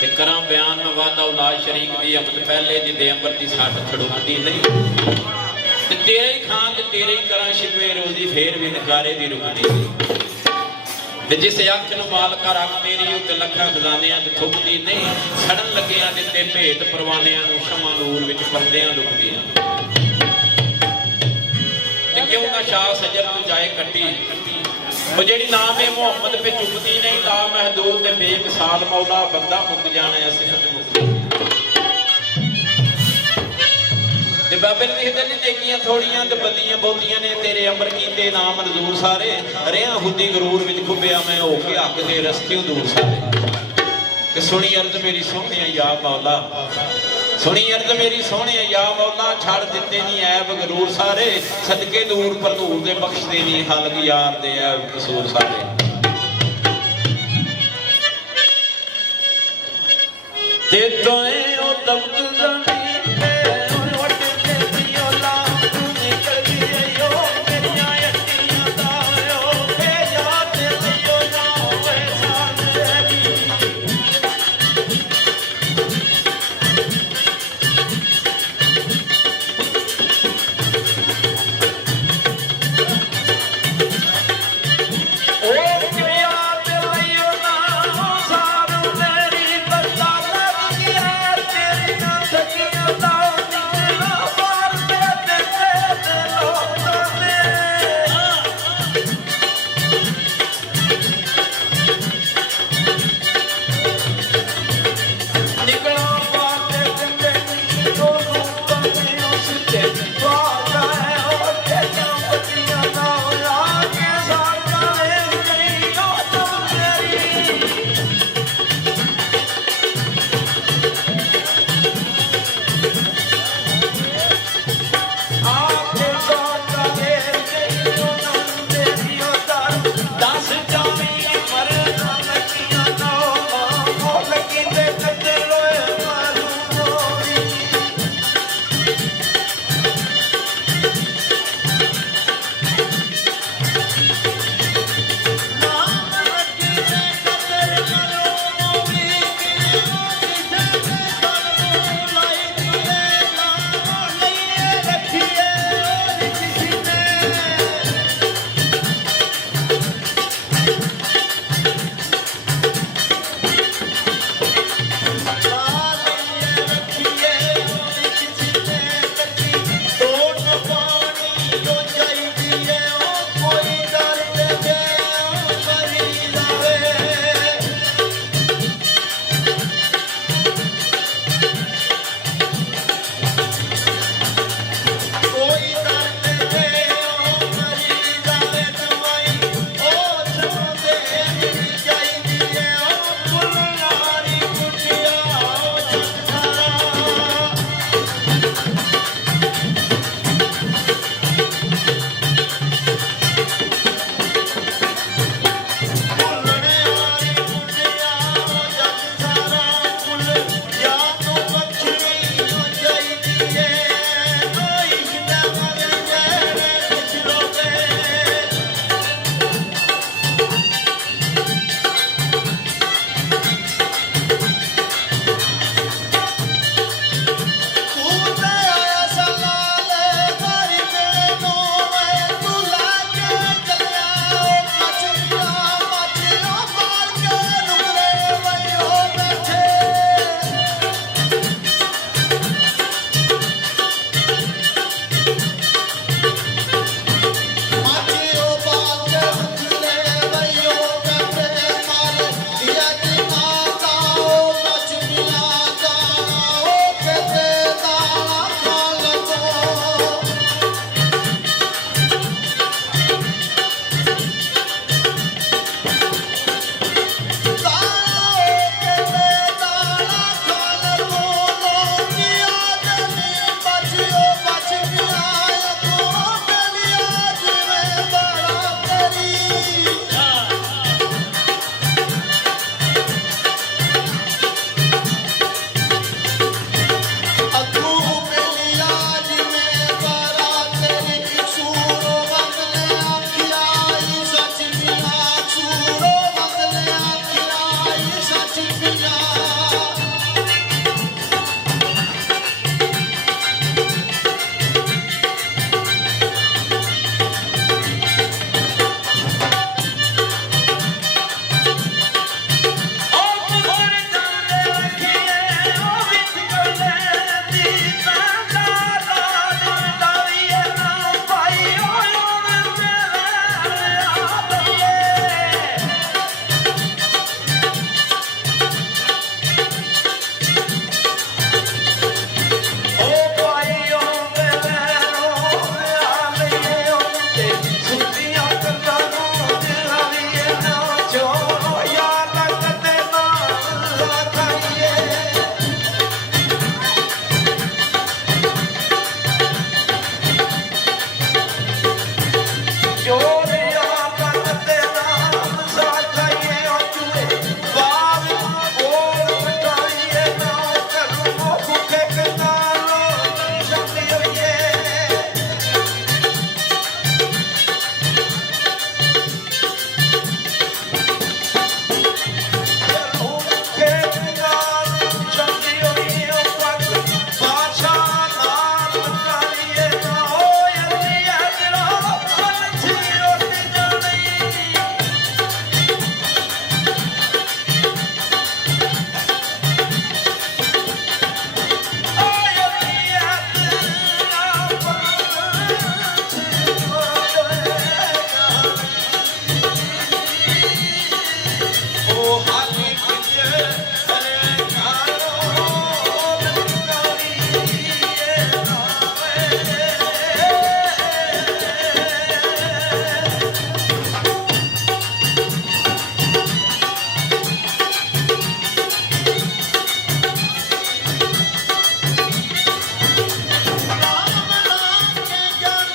ते करां बयान में वादा औलाद शरीक दी अमद पहले दी दे अंबर दी साठ छड़ुकदी नहीं ते तेरे ही खान ते तेरे ही करां शिकवे रोजी फेर भी नकारे दी रुकदी ते जिस अख नूं मालका रख तेरी उत्ते लखां खजानियां ते थुकदी नहीं सड़न लगियां ते ते भेत परवानियां नूं शमा नूर विच पर्दियां लुकदी ते क्यों ना शाह सजर तू जाए कट्टी वो जेड़ी नाम है मोहम्मद पे चुकती नहीं ला महदूद ते बेमिसाल मौला बंदा मुक जाना है सिफत मुक्ति ते बाबे लिखदे ने नेकियां थोड़ियां ते बदियां बहुतियां ने तेरे अमर कीते ना मंजूर सारे रेहा हुद्दी गरूर विच खुबिया मैं हो के हक दे रस्तियों दूर सारे ते सुनी अर्ज मेरी सोहणिया या मौला सुनी अर्ज मेरी सोहणे या मौला छड़ दिते नहीं ऐब गरूर सारे सदके दूर पर दूर दे बख्शदे नहीं हलक यार दे ऐब कसूर सारे ते तोए ओ तबक